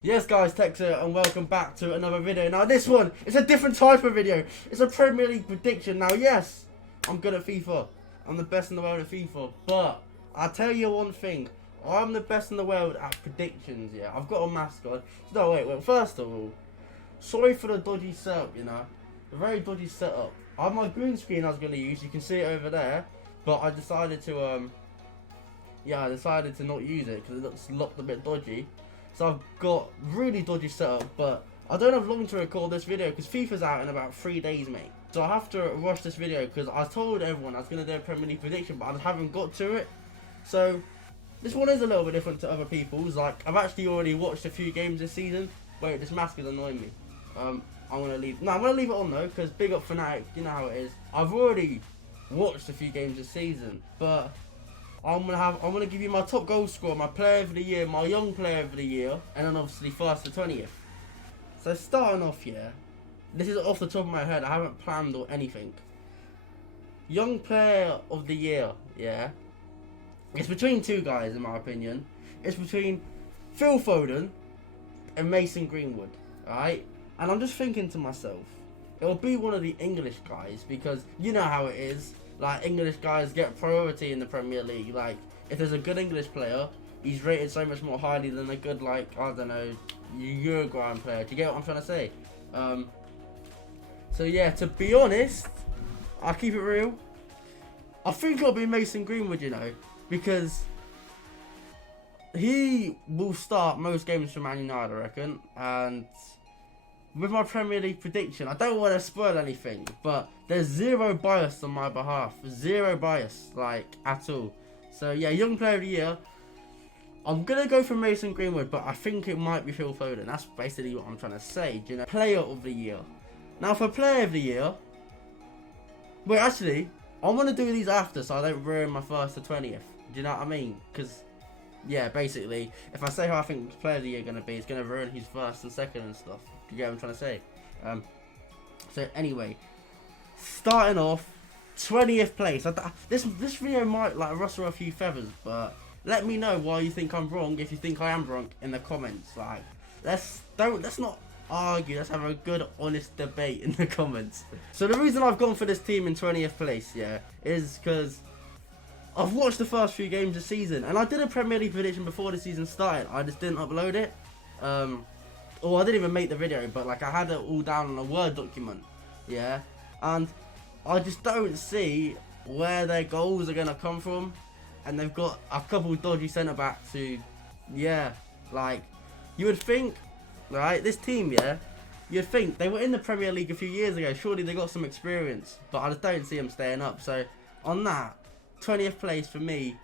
Yes guys, Tekkz here and welcome back to another video. Now this one, it's a different type of video. It's a Premier League prediction. Now yes, I'm good at FIFA. I'm the best in the world at FIFA. But I'll tell you one thing. I'm the best in the world at predictions, yeah. I've got a mascot. No, wait. First of all, sorry for the dodgy setup, you know. The very dodgy setup. I have my green screen I was going to use. You can see it over there. But I decided to, I decided to not use it because it looked a bit dodgy. So I've got really dodgy setup, but I don't have long to record this video because FIFA's out in about 3 days, mate. So I have to rush this video because I told everyone I was going to do a Premier League prediction, but I haven't got to it. So this one is a little bit different to other people's. Like, I've actually already watched a few games this season. Wait, this mask is annoying me. I'm going to leave. No, I'm going to leave it on though because big up FNATIC, you know how it is. I've already watched a few games this season, but I'm gonna give you my top goal scorer, my player of the year, my young player of the year, and then obviously first to 20th. So starting off here, this is off the top of my head. I haven't planned or anything. Young player of the year, yeah. It's between two guys in my opinion. It's between Phil Foden and Mason Greenwood, alright? And I'm just thinking to myself, it'll be one of the English guys because you know how it is. Like, English guys get priority in the Premier League. Like, if there's a good English player, he's rated so much more highly than a good, like, I don't know, Uruguayan player. Do you get what I'm trying to say? So yeah, to be honest, I'll keep it real. I think it'll be Mason Greenwood, you know, because he will start most games for Man United, I reckon. And with my Premier League prediction, I don't want to spoil anything, but there's zero bias on my behalf. Zero bias, like, at all. So, yeah, young player of the year. I'm going to go for Mason Greenwood, but I think it might be Phil Foden. That's basically what I'm trying to say, do you know? Player of the year. Now, for player of the year, wait, actually, I'm going to do these after so I don't ruin my first to 20th. Do you know what I mean? Because, yeah, basically, if I say how I think player of the year going to be, it's going to ruin his first and second and stuff. Do you get what I'm trying to say? So anyway, starting off, 20th place. This video might like rustle a few feathers, but let me know why you think I'm wrong. If you think I am wrong, in the comments. Like, let's not argue. Let's have a good, honest debate in the comments. So the reason I've gone for this team in 20th place, yeah, is because I've watched the first few games of the season, and I did a Premier League prediction before the season started. I just didn't upload it. Or I didn't even make the video, but like I had it all down on a Word document, yeah, and I just don't see where their goals are going to come from, and they've got a couple dodgy centre-backs who, yeah, like, you would think, right, this team, yeah, you'd think they were in the Premier League a few years ago, surely they got some experience, but I just don't see them staying up. So on that, 20th place for me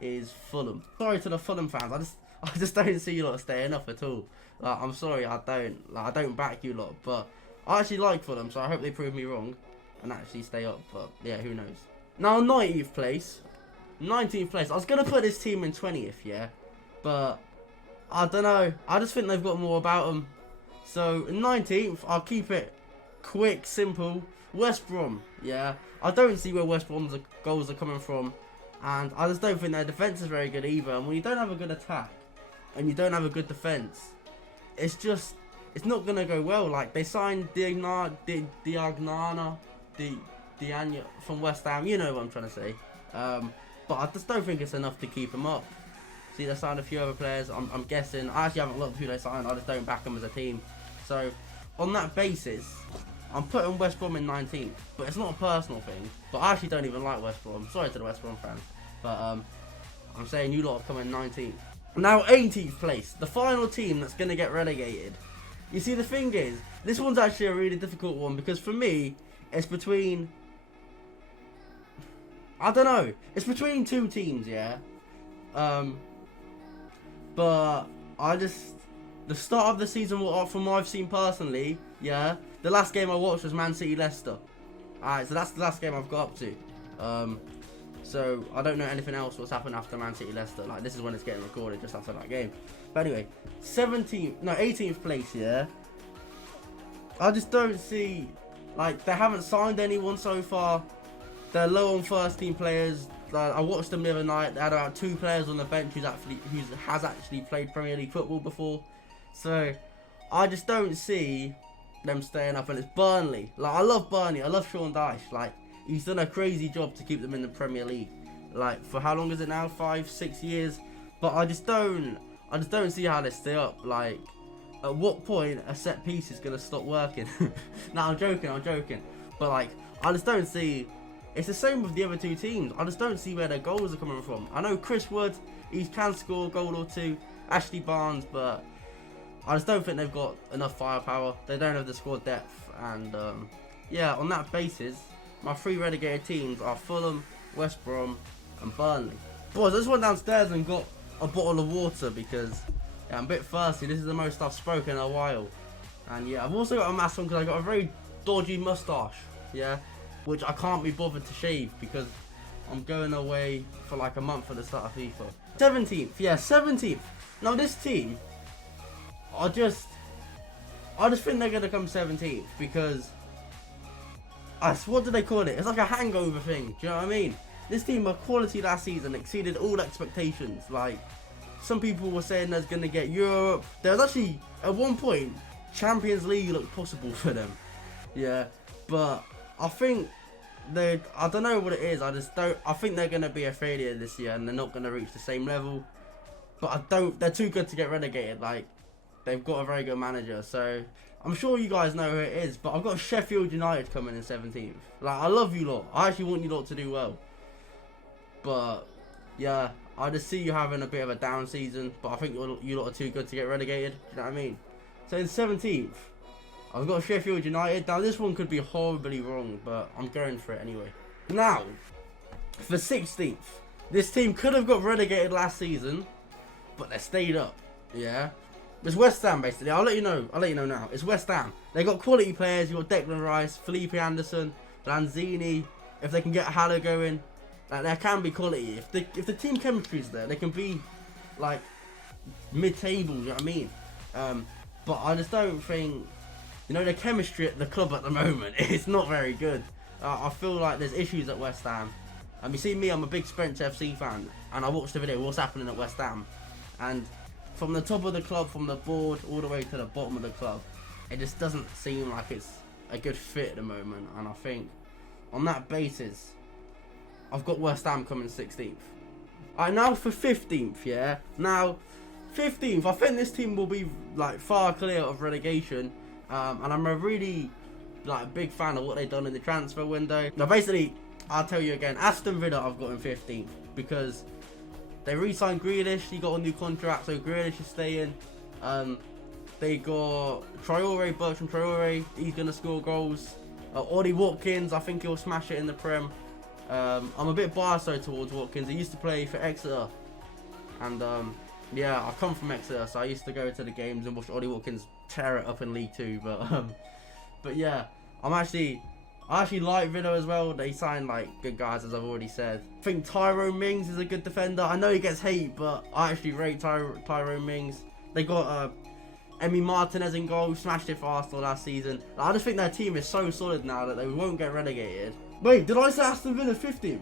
is Fulham. Sorry to the Fulham fans, I just don't see you lot staying up at all. Like, I'm sorry, I don't back you lot, but I actually like Fulham, so I hope they prove me wrong and actually stay up. But yeah, who knows? Now 19th place. I was gonna put this team in 20th, yeah, but I don't know. I just think they've got more about them. So 19th, I'll keep it quick, simple. West Brom, yeah. I don't see where West Brom's goals are coming from, and I just don't think their defense is very good either. And when you don't have a good attack and you don't have a good defense, it's not gonna go well. Like, they signed Diagna from West Ham. You know what I'm trying to say. But I just don't think it's enough to keep them up. See, they signed a few other players. I'm guessing. I actually haven't looked who they signed. I just don't back them as a team. So on that basis, I'm putting West Brom in 19th. But it's not a personal thing. But I actually don't even like West Brom. Sorry to the West Brom fans. But I'm saying you lot have come in 19th. Now 18th place, the final team that's going to get relegated. You see, the thing is, this one's actually a really difficult one because for me, it's between, I don't know, it's between two teams, yeah. But the start of the season, from what I've seen personally, yeah, the last game I watched was Man City Leicester. Alright, so that's the last game I've got up to. So I don't know anything else what's happened after Man City Leicester. Like, this is when it's getting recorded, just after that game. But anyway, 18th place, yeah. I just don't see, like, they haven't signed anyone so far. They're low on first team players. I watched them the other night. They had about 2 players on the bench who has actually played Premier League football before. So I just don't see them staying up. And it's Burnley. Like, I love Burnley. I love Sean Dyche. Like, he's done a crazy job to keep them in the Premier League. Like, for how long is it now? 5-6 years. But I just don't see how they stay up. Like, at what point a set piece is gonna stop working? Nah, I'm joking. But like, I just don't see. It's the same with the other two teams. I just don't see where their goals are coming from. I know Chris Wood, he can score a goal or two. Ashley Barnes, but I just don't think they've got enough firepower. They don't have the squad depth. And yeah, on that basis, my 3 relegated teams are Fulham, West Brom, and Burnley. Boys, I just went downstairs and got a bottle of water because I'm a bit thirsty. This is the most I've spoken in a while. And yeah, I've also got a mask on because I got a very dodgy moustache. Yeah, which I can't be bothered to shave because I'm going away for like a month at the start of FIFA. 17th, yeah, 17th. Now this team, I just think they're gonna come 17th because what do they call it? It's like a hangover thing. Do you know what I mean? This team, of quality last season, exceeded all expectations. Like, some people were saying they're gonna get Europe. There was actually at one point Champions League looked possible for them. Yeah, but I think I don't know what it is. I think they're gonna be a failure this year and they're not gonna reach the same level. But they're too good to get relegated. Like, they've got a very good manager, so I'm sure you guys know who it is. But I've got Sheffield United coming in 17th. Like, I love you lot. I actually want you lot to do well. But yeah, I just see you having a bit of a down season. But I think you lot are too good to get relegated. Do you know what I mean? So in 17th, I've got Sheffield United. Now this one could be horribly wrong, but I'm going for it anyway. Now, for 16th, this team could have got relegated last season, but they stayed up. Yeah, it's West Ham basically. I'll let you know now. It's West Ham. They got quality players. You got Declan Rice, Felipe Anderson, Lanzini. If they can get Haller going, like, there can be quality. If the team chemistry is there, they can be like mid-table. You know what I mean? But I just don't think, you know, the chemistry at the club at the moment, it's not very good. I feel like there's issues at West Ham. And you see me, I'm a big Spencer FC fan, and I watched the video, what's happening at West Ham. And from the top of the club, from the board, all the way to the bottom of the club, it just doesn't seem like it's a good fit at the moment. And I think, on that basis, I've got West Ham coming 16th. Alright, now for 15th, yeah? Now, 15th, I think this team will be like far clear of relegation. And I'm a really big fan of what they've done in the transfer window. Now basically, I'll tell you again, Aston Villa I've got in 15th because they re-signed Grealish. He got a new contract, so Grealish is staying. They got Bertrand Traore. He's gonna score goals. Ollie Watkins, I think he'll smash it in the Prem. I'm a bit biased though towards Watkins. He used to play for Exeter, and yeah, I come from Exeter, so I used to go to the games and watch Ollie Watkins tear it up in League 2. But yeah, I actually like Villa as well. They signed like good guys, as I've already said. I think Tyrone Mings is a good defender. I know he gets hate, but I actually rate Tyrone Mings. They got Emi Martinez in goal, smashed it for Arsenal last season. I just think their team is so solid now that they won't get relegated. Wait, did I say Aston Villa 15th?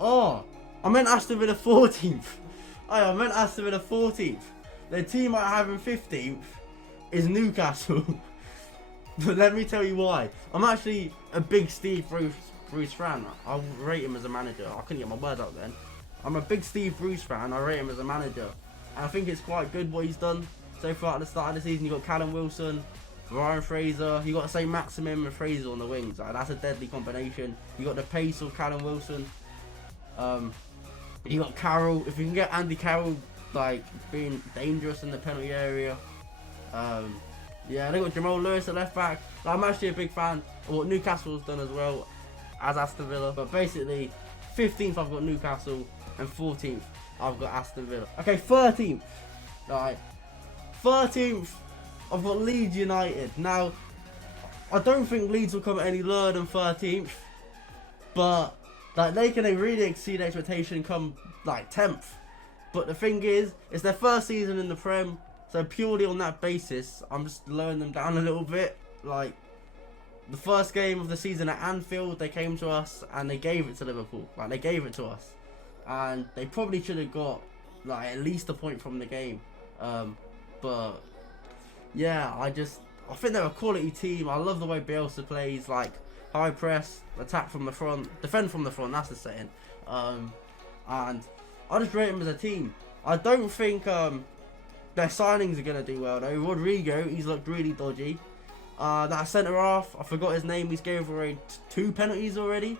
Oh, I meant Aston Villa 14th. I meant Aston Villa 14th. The team I have in 15th is Newcastle. But let me tell you why. I'm actually a big Steve Bruce fan. I rate him as a manager. I couldn't get my word out then. I'm a big Steve Bruce fan. I rate him as a manager. And I think it's quite good what he's done so far at the start of the season. You got Callum Wilson, Ryan Fraser. You got to say Maximum and Fraser on the wings. Like, that's a deadly combination. You got the pace of Callum Wilson. You got Carroll. If you can get Andy Carroll like being dangerous in the penalty area. Yeah, they got Jamal Lewis at left back. Like, I'm actually a big fan of what Newcastle's done as well as Aston Villa. But basically, 15th I've got Newcastle and 14th I've got Aston Villa. Okay, 13th. Right, 13th I've got Leeds United. Now, I don't think Leeds will come any lower than 13th, but like they can really exceed expectation, come like 10th. But the thing is, it's their first season in the Prem. So purely on that basis, I'm just lowering them down a little bit. Like, the first game of the season at Anfield, they came to us and they gave it to Liverpool. Like, they gave it to us. And they probably should have got, like, at least a point from the game. But yeah, I think they're a quality team. I love the way Bielsa plays, like high press, attack from the front, defend from the front. That's the saying. And I just rate them as a team. I don't think their signings are gonna do well though. Rodrigo, he's looked really dodgy. That centre half, I forgot his name. He's gave away 2 penalties already.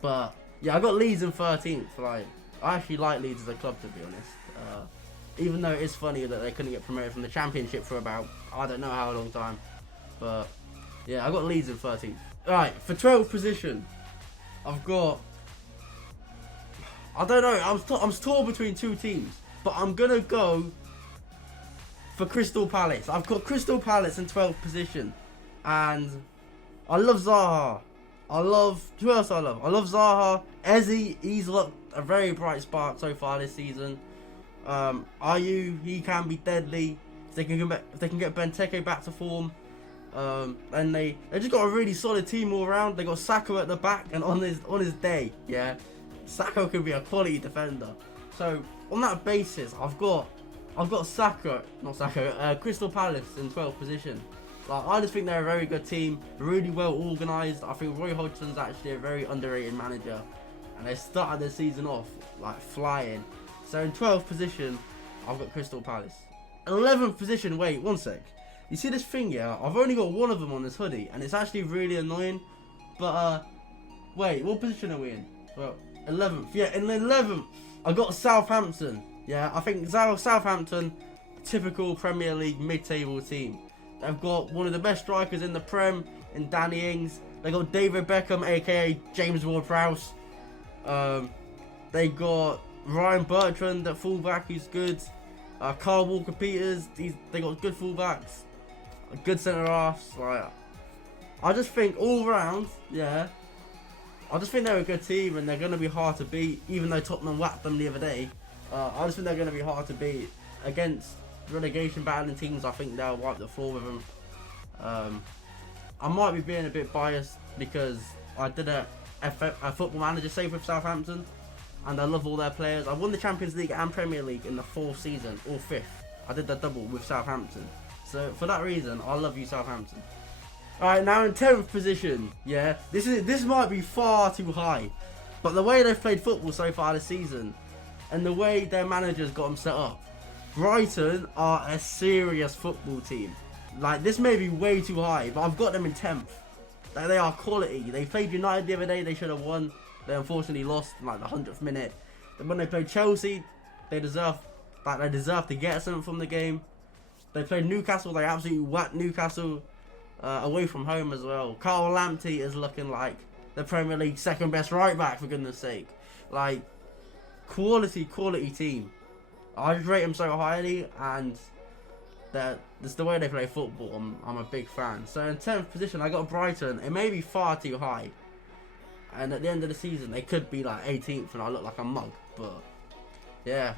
But yeah, I got Leeds in 13th. Like, I actually like Leeds as a club, to be honest. Even though it is funny that they couldn't get promoted from the Championship for about, I don't know how long time. But yeah, I got Leeds in 13th. Alright, for 12th position, I've got, I don't know, I'm torn between 2 teams. But I'm going to go for Crystal Palace. I've got Crystal Palace in 12th position. And I love Zaha. Who else I love? I love Zaha. Eze, he's looked a very bright spark so far this season. Ayew, he can be deadly. If they can get Benteke back to form. And they just got a really solid team all around. They got Saka at the back, and on his day, yeah, Saka could be a quality defender. So on that basis, I've got Crystal Palace in 12th position. Like, I just think they're a very good team, really well organised. I think Roy Hodgson's actually a very underrated manager, and they started their season off like flying. So in 12th position, I've got Crystal Palace. 11th position, wait, one sec. You see this thing, yeah? I've only got one of them on this hoodie, and it's actually really annoying. But, wait, what position are we in? Well, 11th. Yeah, in 11th, I got Southampton. Yeah, I think Southampton, typical Premier League mid-table team. They've got one of the best strikers in the Prem, in Danny Ings. They got David Beckham, aka James Ward-Prowse. They got Ryan Bertrand at fullback, who's good. Carl Walker-Peters, they got good fullbacks, good centre halves. Like, I just think all round, yeah, I just think they're a good team, and they're going to be hard to beat. Even though Tottenham whacked them the other day, I just think they're going to be hard to beat against relegation battling teams. I think they'll wipe the floor with them. I might be being a bit biased because I did a football manager save with Southampton, and I love all their players. I won the Champions League and Premier League in the 4th season, or 5th. I did the double with Southampton. So for that reason, I love you, Southampton. Alright, now in 10th position, yeah, this might be far too high, but the way they've played football so far this season, and the way their manager's got them set up, Brighton are a serious football team. Like, this may be way too high, but I've got them in 10th. They are quality. They played United the other day, they should have won. They unfortunately lost in like the 100th minute. But when they played Chelsea, they deserve to get something from the game. They played Newcastle, they absolutely whacked Newcastle away from home as well. Carl Lamptey is looking like the Premier League's 2nd best right back, for goodness sake. Like, quality team. I just rate them so highly, and that's the way they play football. I'm a big fan. So in 10th position, I got Brighton. It may be far too high, and at the end of the season, they could be like 18th, and I look like a mug. But yeah,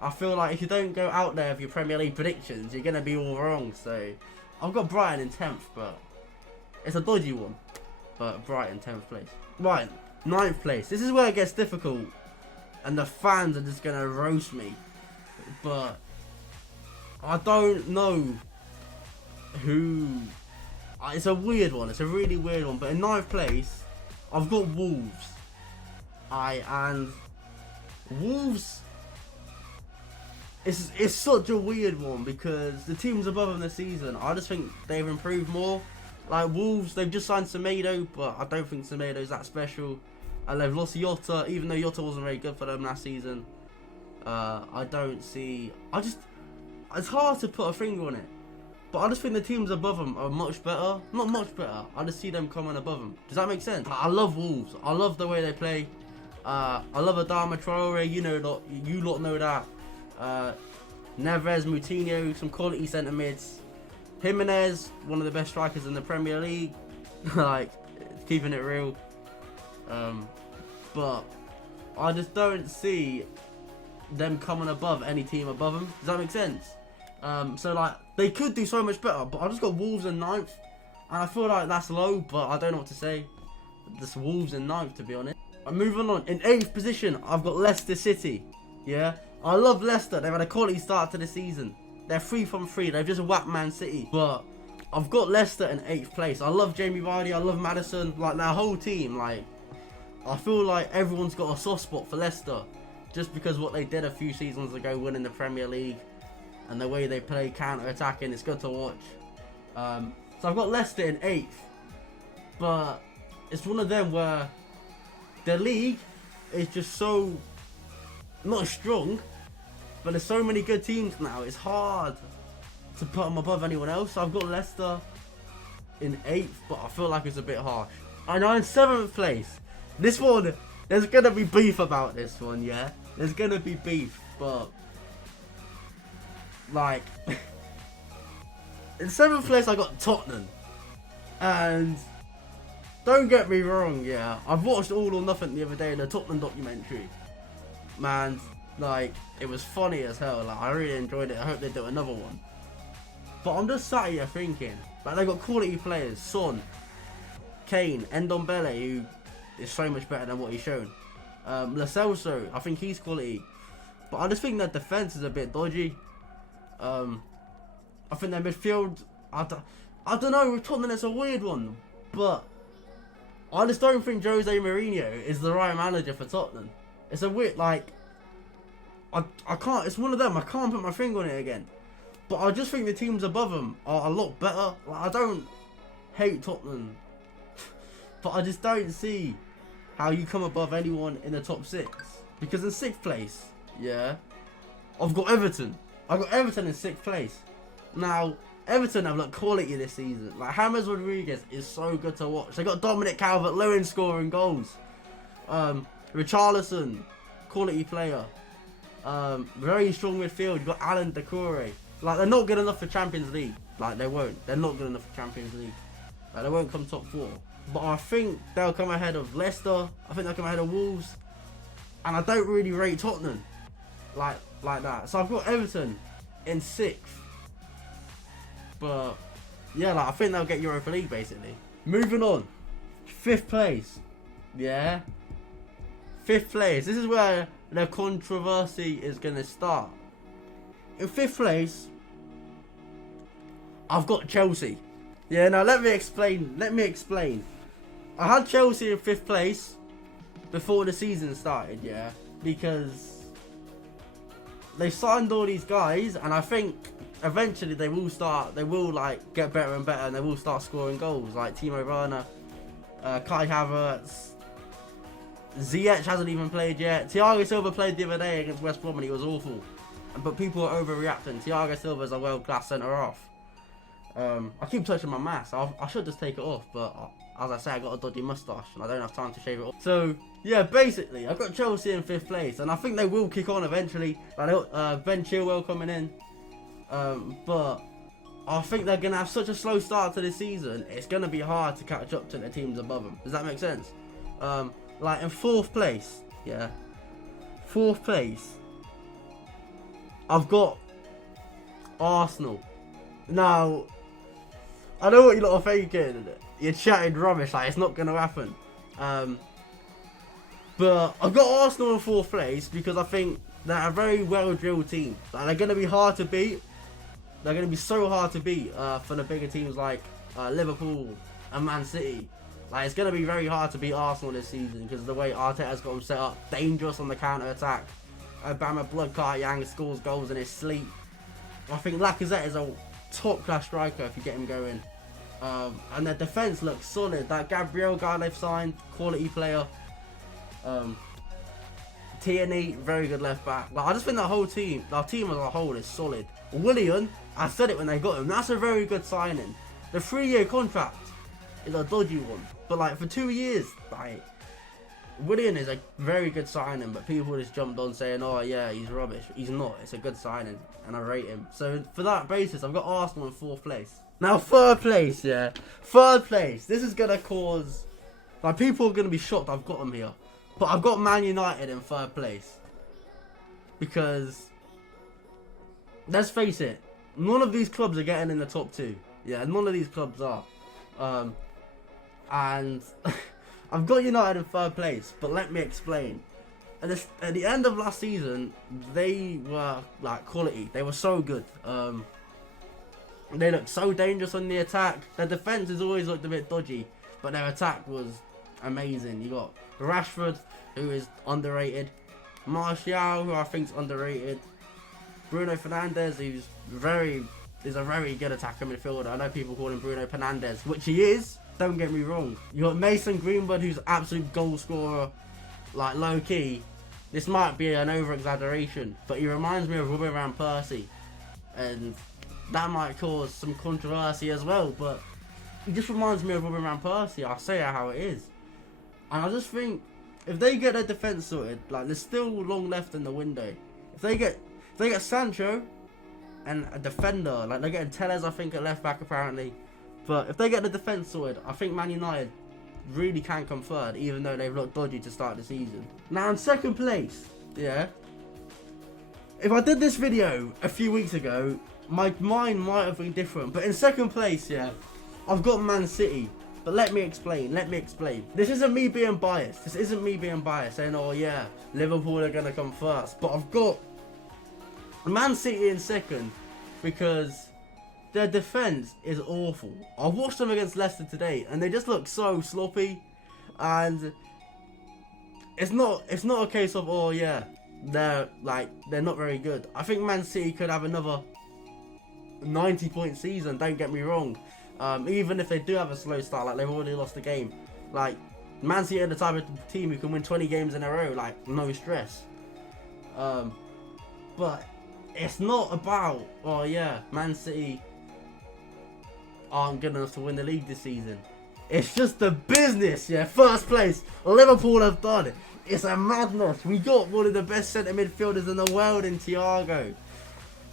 I feel like if you don't go out there with your Premier League predictions, you're gonna be all wrong. So I've got Brighton in 10th, but it's a dodgy one. But Brighton 10th place. Right, 9th place. This is where it gets difficult, and the fans are just gonna roast me. But I don't know who. It's a weird one. It's a really weird one. But in 9th place, I've got Wolves. And Wolves. It's such a weird one because the teams above them this season, I just think they've improved more. Like Wolves, they've just signed Semedo, but I don't think Semedo's that special. And they've lost Jota, even though Jota wasn't very good for them last season. I don't see. It's hard to put a finger on it, but I just think the teams above them are much better. Not much better. I just see them coming above them. Does that make sense? I love Wolves. I love the way they play. I love Adama Traore. You lot know that. Neves, Moutinho, some quality centre mids. Jimenez, one of the best strikers in the Premier League. Like, keeping it real. But I just don't see them coming above any team above them. Does that make sense? So like, they could do so much better, but I just got Wolves in 9th, and I feel like that's low, but I don't know what to say. Just Wolves in 9th, to be honest. Moving on, in 8th position, I've got Leicester City. Yeah, I love Leicester. They've had a quality start to the season. They're 3 from 3. They've just whacked Man City. But I've got Leicester in 8th place. I love Jamie Vardy. I love Maddison. Like, their whole team. Like, I feel like everyone's got a soft spot for Leicester. Just because what they did a few seasons ago, winning the Premier League. And the way they play counter-attacking. It's good to watch. So I've got Leicester in 8th. But it's one of them where the league is just so not strong, but there's so many good teams now. It's hard to put them above anyone else. So I've got Leicester in 8th, but I feel like it's a bit harsh. I know in 7th place. This one, there's gonna be beef about this one, yeah. There's gonna be beef, but like in 7th place I got Tottenham, and don't get me wrong, yeah, I've watched All or Nothing the other day, the Tottenham documentary. Man, like, it was funny as hell. Like, I really enjoyed it. I hope they do another one. But I'm just sat here thinking, like, they got quality players. Son, Kane, Ndombele, who is so much better than what he's shown. Lo Celso, I think he's quality. But I just think their defence is a bit dodgy. I think their midfield, I don't know, with Tottenham it's a weird one. But I just don't think Jose Mourinho is the right manager for Tottenham. It's a weird, like, I can't, it's one of them, I can't put my finger on it again. But I just think the teams above them are a lot better. Like, I don't hate Tottenham, but I just don't see how you come above anyone in the top 6. Because in 6th place, yeah, I've got Everton. I've got Everton in 6th place. Now, Everton have looked quality this season. Like, James Rodriguez is so good to watch. They got Dominic Calvert-Lewin scoring goals. Richarlison, quality player. Very strong midfield. You've got Alan Decore. Like, they're not good enough for Champions League. Like, they won't. They're not good enough for Champions League. Like, they won't come top 4. But I think they'll come ahead of Leicester. I think they'll come ahead of Wolves. And I don't really rate Tottenham like that. So I've got Everton in 6th. But yeah, like, I think they'll get Europa League basically. Moving on. 5th place. Yeah. 5th place. This is where the controversy is going to start. In 5th place, I've got Chelsea. Yeah, now let me explain. I had Chelsea in 5th place before the season started, yeah. Because they signed all these guys, and I think eventually they will like get better and better, and they will start scoring goals, like Timo Werner, Kai Havertz. Ziyech hasn't even played yet. Thiago Silva played the other day against West Brom and he was awful. But people are overreacting. Thiago Silva's a world-class centre-half. I keep touching my mask. I should just take it off, but as I say, I got a dodgy moustache and I don't have time to shave it off. So yeah, basically, I've got Chelsea in 5th place, and I think they will kick on eventually. Like, Ben Chilwell coming in, but I think they're gonna have such a slow start to the season. It's gonna be hard to catch up to the teams above them. Does that make sense? Like in 4th place, yeah, 4th place, I've got Arsenal. Now, I know what you lot are thinking. You're chatting rubbish, like it's not going to happen. But I've got Arsenal in 4th place because I think they're a very well-drilled team. Like, they're going to be hard to beat. They're going to be so hard to beat for the bigger teams like Liverpool and Man City. Like, it's going to be very hard to beat Arsenal this season because of the way Arteta's got them set up. Dangerous on the counter-attack. Obama Bloodclot Yang scores goals in his sleep. I think Lacazette is a top-class striker if you get him going. And their defence looks solid. That Gabriel guy they've signed, quality player. Tierney, very good left back. Like, I just think our team as a whole is solid. Willian, I said it when they got him, that's a very good signing. The 3-year contract is a dodgy one. But like for 2 years, like, Willian is a very good signing, but people just jumped on saying, oh yeah, he's rubbish. He's not. It's a good signing, and I rate him. So for that basis, I've got Arsenal in 4th place. Now 3rd place, yeah. 3rd place. This is going to cause, like, people are going to be shocked I've got them here. But I've got Man United in 3rd place. Because, let's face it, none of these clubs are getting in the top 2. Yeah, none of these clubs are. And I've got United in 3rd place, but let me explain. at the end of last season, they were like quality. They were so good. They looked so dangerous on the attack. Their defense has always looked a bit dodgy, but their attack was amazing. You got Rashford, who is underrated. Martial, who I think is underrated. Bruno Fernandes, who's is a very good attacker midfielder. I know people call him Bruno Fernandes, which he is. Don't get me wrong. You got Mason Greenwood, who's an absolute goal scorer, like low key. This might be an over exaggeration, but he reminds me of Robin van Persie, and that might cause some controversy as well. But he just reminds me of Robin van Persie. I'll say it how it is, and I just think if they get their defense sorted, like there's still long left in the window. If they get Sancho and a defender, like they're getting Tekkz, I think, at left back apparently. But if they get the defense sorted, I think Man United really can come third, even though they've looked dodgy to start the season. Now in second place, yeah, if I did this video a few weeks ago, my mind might have been different. But in second place, yeah, I've got Man City. But let me explain. This isn't me being biased. Saying, oh yeah, Liverpool are going to come first. But I've got Man City in second because their defense is awful. I watched them against Leicester today, and they just look so sloppy. And it's not a case of, oh yeah, they're not very good. I think Man City could have another 90-point season. Don't get me wrong. Even if they do have a slow start, like they've already lost a game. Like Man City are the type of team who can win 20 games in a row, like no stress. But it's not about, oh yeah, Man City aren't good enough to win the league this season. It's just the business, yeah. First place, Liverpool have done it. It's a madness. We got one of the best centre midfielders in the world in Thiago.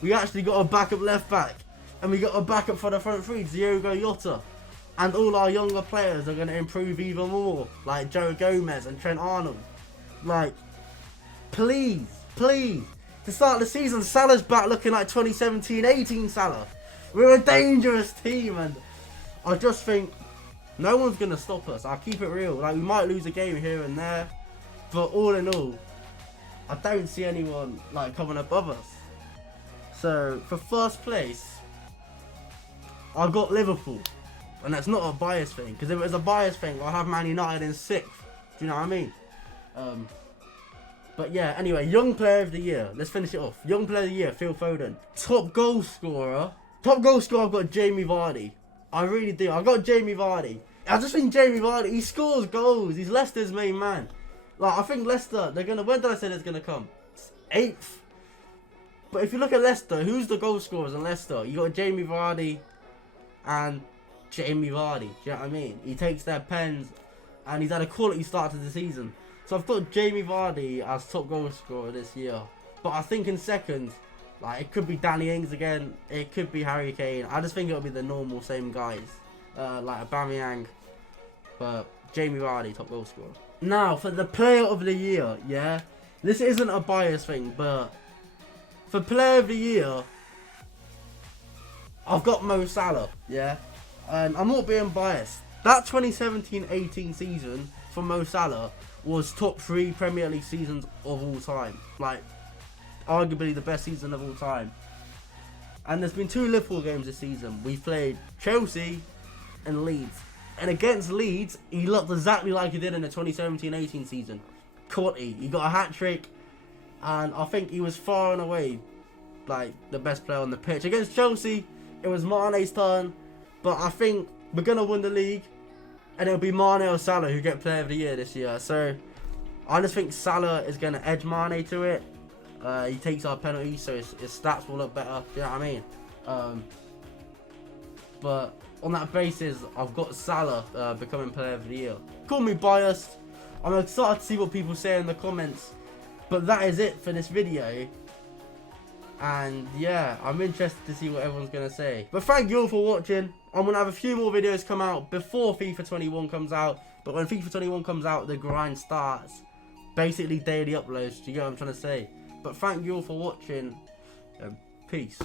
We actually got a backup left back, and we got a backup for the front three, Diogo Jota. And all our younger players are going to improve even more, like Joe Gomez and Trent Arnold. Like, please, to start the season, Salah's back looking like 2017-18 Salah. We're a dangerous team, and I just think no one's going to stop us. I'll keep it real. Like, we might lose a game here and there, but all in all, I don't see anyone like coming above us. So, for first place, I got Liverpool. And that's not a bias thing, because if it was a bias thing, I'll have Man United in 6th. Do you know what I mean? But yeah, anyway, Young Player of the Year. Let's finish it off. Young Player of the Year, Phil Foden. Top goal scorer, I've got Jamie Vardy. I really do. I've got Jamie Vardy. I just think Jamie Vardy, he scores goals. He's Leicester's main man. Like, I think Leicester, they're going to... When did I say it's going to come? 8th. But if you look at Leicester, who's the goal scorers in Leicester? You got Jamie Vardy and Jamie Vardy. Do you know what I mean? He takes their pens, and he's had a quality start to the season. So I've got Jamie Vardy as top goal scorer this year. But I think in second, like, it could be Danny Ings again. It could be Harry Kane. I just think it'll be the normal same guys, like Aubameyang. But Jamie Vardy, top goal scorer. Now for the Player of the Year, yeah. This isn't a bias thing, but for Player of the Year, I've got Mo Salah, yeah. And I'm not being biased. That 2017-18 season for Mo Salah was top 3 Premier League seasons of all time. Like, arguably the best season of all time. And there's been 2 Liverpool games this season. We played Chelsea and Leeds. And against Leeds, he looked exactly like he did in the 2017-18 season. Quality. He got a hat-trick. And I think he was far and away, like, the best player on the pitch. Against Chelsea, it was Mane's turn. But I think we're going to win the league. And it'll be Mane or Salah who get Player of the Year this year. So, I just think Salah is going to edge Mane to it. He takes our penalties, so his stats will look better. Do you know what I mean? But on that basis, I've got Salah becoming Player of the Year. Call me biased. I'm excited to see what people say in the comments. But that is it for this video. And yeah, I'm interested to see what everyone's going to say. But thank you all for watching. I'm going to have a few more videos come out before FIFA 21 comes out. But when FIFA 21 comes out, the grind starts. Basically daily uploads, do you get what I'm trying to say? But thank you all for watching. Peace.